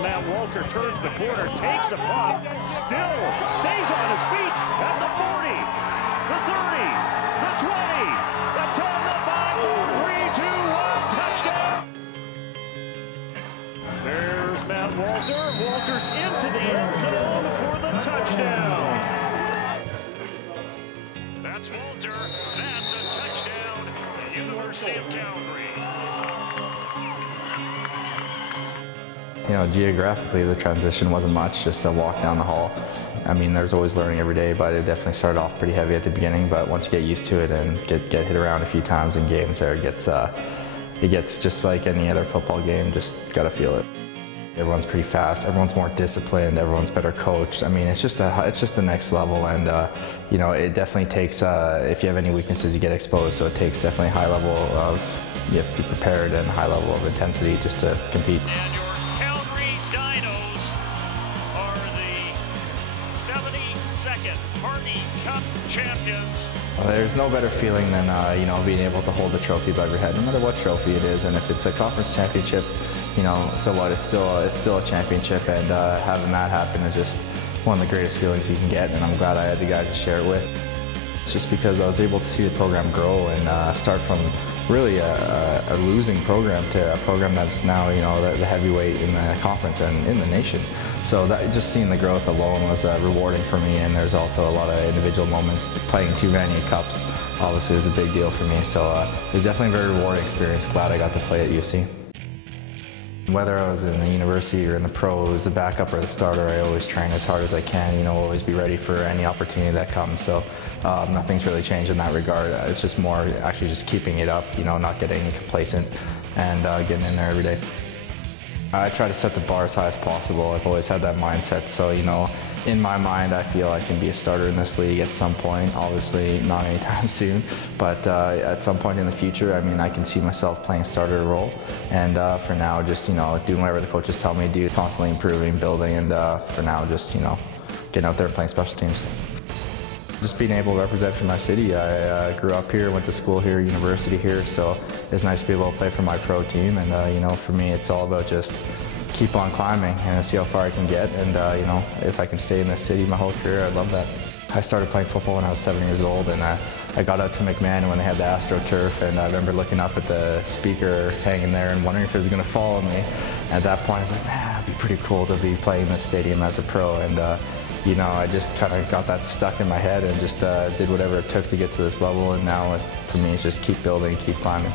Now Walter turns the corner, takes a pop, still stays on his feet at the 40, the 30, the 20, the 10, the 5, 4, 3, 2, 1, touchdown. There's Matt Walter. Walter's into the end zone for the touchdown. That's Walter. That's a touchdown. The University of Calgary. You know, geographically, the transition wasn't much, just a walk down the hall. I mean, there's always learning every day, but it definitely started off pretty heavy at the beginning. But once you get used to it and get hit around a few times in games, there it gets just like any other football game. Just gotta feel it. Everyone's pretty fast. Everyone's more disciplined. Everyone's better coached. I mean, it's just the next level, and you know, it definitely takes. If you have any weaknesses, you get exposed. So it takes definitely a high level of you have to be prepared and a high level of intensity just to compete. And your Calgary Dinos are the 72nd Hardy Cup champions. Well, there's no better feeling than you know, being able to hold the trophy above your head, no matter what trophy it is, and if it's a conference championship, you know, so what? It's still a championship, and having that happen is just one of the greatest feelings you can get, and I'm glad I had the guys to share it with. It's just because I was able to see the program grow and start from really a losing program to a program that's now, you know, the heavyweight in the conference and in the nation. So that, just seeing the growth alone was rewarding for me, and there's also a lot of individual moments. Playing 2 Vanier Cups obviously is a big deal for me, so it was definitely a very rewarding experience. Glad I got to play at UC. Whether I was in the university or in the pros, the backup or the starter, I always train as hard as I can, you know, always be ready for any opportunity that comes. So nothing's really changed in that regard. It's just more actually just keeping it up, you know, not getting complacent and getting in there every day. I try to set the bar as high as possible. I've always had that mindset, so, you know, in my mind, I feel I can be a starter in this league at some point. Obviously, not anytime soon, but at some point in the future, I mean, I can see myself playing a starter role. And for now, just, you know, doing whatever the coaches tell me to do, constantly improving, building, and for now, just, you know, getting out there and playing special teams. Just being able to represent for my city. I grew up here, went to school here, university here, so it's nice to be able to play for my pro team. And you know, for me, it's all about just keep on climbing and see how far I can get. And you know, if I can stay in this city my whole career, I'd love that. I started playing football when I was 7 years old, and I got out to McMahon when they had the AstroTurf, and I remember looking up at the speaker hanging there and wondering if it was going to fall on me. At that point, I was like, man, it'd be pretty cool to be playing this stadium as a pro. And you know, I just kind of got that stuck in my head and just did whatever it took to get to this level. And now, for me, it's just keep building, keep climbing.